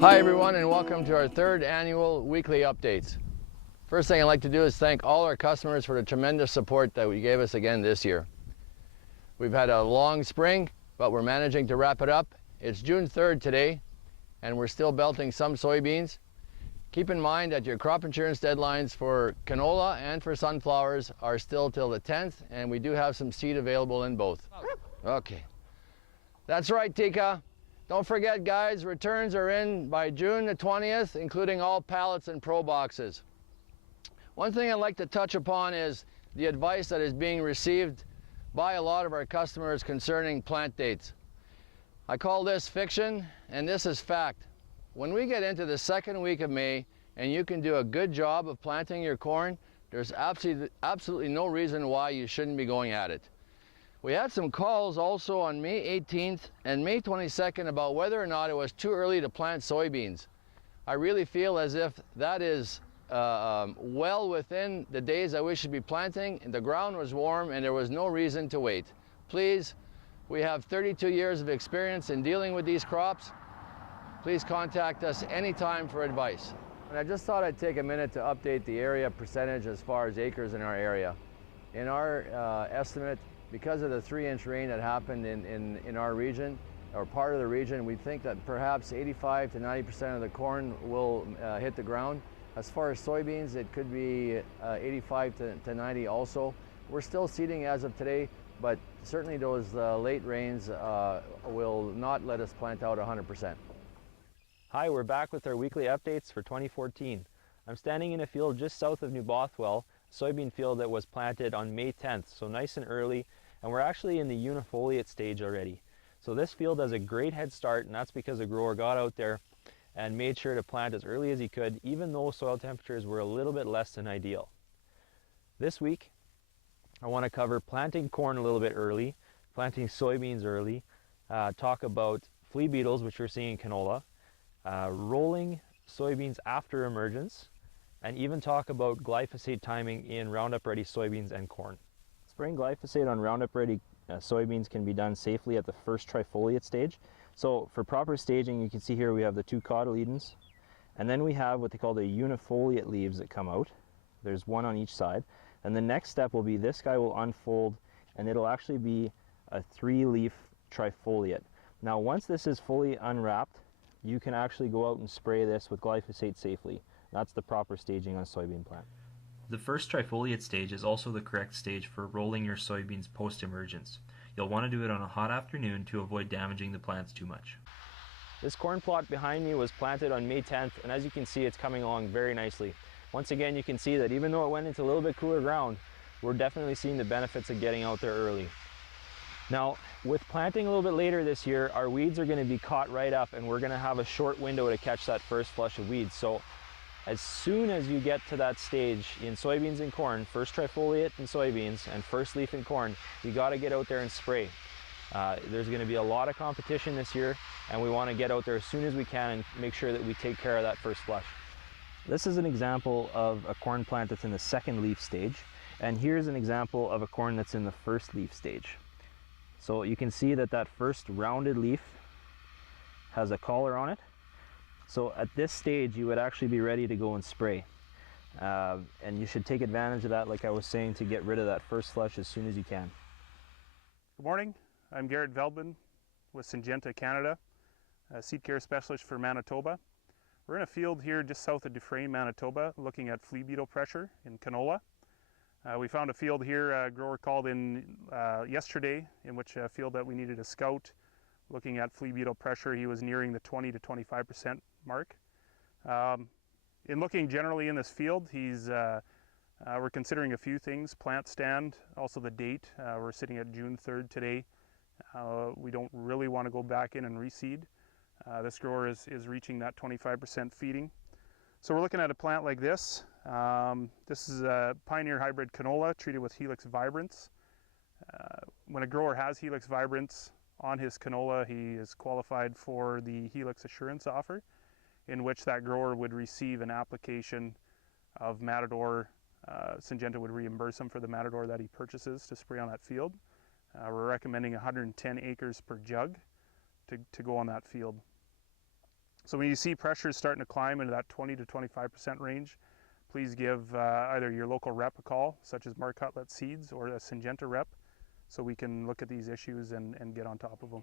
Hi everyone, and welcome to our third annual weekly updates. First thing I'd like to do is thank all our customers for the tremendous support that you gave us again this year. We've had a long spring, but we're managing to wrap it up. It's June 3rd today, and we're still belting some soybeans. Keep in mind that your crop insurance deadlines for canola and for sunflowers are still till the 10th, and we do have some seed available in both. Okay. That's right, Tika. Don't forget, guys, returns are in by June the 20th, including all pallets and pro boxes. One thing I'd like to touch upon is the advice that is being received by a lot of our customers concerning plant dates. I call this fiction, and this is fact. When we get into the second week of May and you can do a good job of planting your corn, there's absolutely no reason why you shouldn't be going at it. We had some calls also on May 18th and May 22nd about whether or not it was too early to plant soybeans. I really feel as if that is well within the days that we should be planting, and the ground was warm and there was no reason to wait. Please, we have 32 years of experience in dealing with these crops. Please contact us anytime for advice. And I just thought I'd take a minute to update the area percentage as far as acres in our area. In our estimate, because of the 3-inch rain that happened in our region, or part of the region, we think that perhaps 85 to 90% of the corn will hit the ground. As far as soybeans, it could be 85 to 90 also. We're still seeding as of today, but certainly those late rains will not let us plant out 100%. Hi, we're back with our weekly updates for 2014. I'm standing in a field just south of New Bothwell, a soybean field that was planted on May 10th, so nice and early, and we're actually in the unifoliate stage already. So this field has a great head start, and that's because the grower got out there and made sure to plant as early as he could, even though soil temperatures were a little bit less than ideal. This week, I want to cover planting corn a little bit early, planting soybeans early, talk about flea beetles, which we're seeing in canola, rolling soybeans after emergence, and even talk about glyphosate timing in Roundup Ready soybeans and corn. Spraying glyphosate on Roundup Ready soybeans can be done safely at the first trifoliate stage. So for proper staging, you can see here we have the 2 cotyledons, and then we have what they call the unifoliate leaves that come out. There's 1 on each side, and the next step will be this guy will unfold, and it'll actually be a 3-leaf trifoliate. Now once this is fully unwrapped, you can actually go out and spray this with glyphosate safely. That's the proper staging on a soybean plant. The first trifoliate stage is also the correct stage for rolling your soybeans post-emergence. You'll want to do it on a hot afternoon to avoid damaging the plants too much. This corn plot behind me was planted on May 10th, and as you can see, it's coming along very nicely. Once again, you can see that even though it went into a little bit cooler ground, we're definitely seeing the benefits of getting out there early. Now, with planting a little bit later this year, our weeds are going to be caught right up, and we're going to have a short window to catch that first flush of weeds. So as soon as you get to that stage in soybeans and corn, first trifoliate in soybeans and first leaf in corn, you got to get out there and spray. There's going to be a lot of competition this year, and we want to get out there as soon as we can and make sure that we take care of that first flush. This is an example of a corn plant that's in the second leaf stage, and here's an example of a corn that's in the first leaf stage. So you can see that that first rounded leaf has a collar on it. So at this stage, you would actually be ready to go and spray. And you should take advantage of that, like I was saying, to get rid of that first flush as soon as you can. Good morning, I'm Garrett Veldman with Syngenta Canada, a seed care specialist for Manitoba. We're in a field here just south of Dufresne, Manitoba, looking at flea beetle pressure in canola. We found a field here, a grower called in yesterday, in which a field that we needed to scout. Looking at flea beetle pressure, he was nearing the 20 to 25% mark. In looking generally in this field, we're considering a few things: plant stand, also the date. We're sitting at June 3rd today. We don't really want to go back in and reseed. This grower is reaching that 25% feeding. So we're looking at a plant like this. This is a Pioneer Hybrid canola treated with Helix Vibrance. When a grower has Helix Vibrance on his canola, he is qualified for the Helix Assurance offer, in which that grower would receive an application of Matador. Syngenta would reimburse him for the Matador that he purchases to spray on that field. We're recommending 110 acres per jug to go on that field. So when you see pressure starting to climb into that 20 to 25% range, please give either your local rep a call, such as Mark Cutlet Seeds or a Syngenta rep, so we can look at these issues and get on top of them.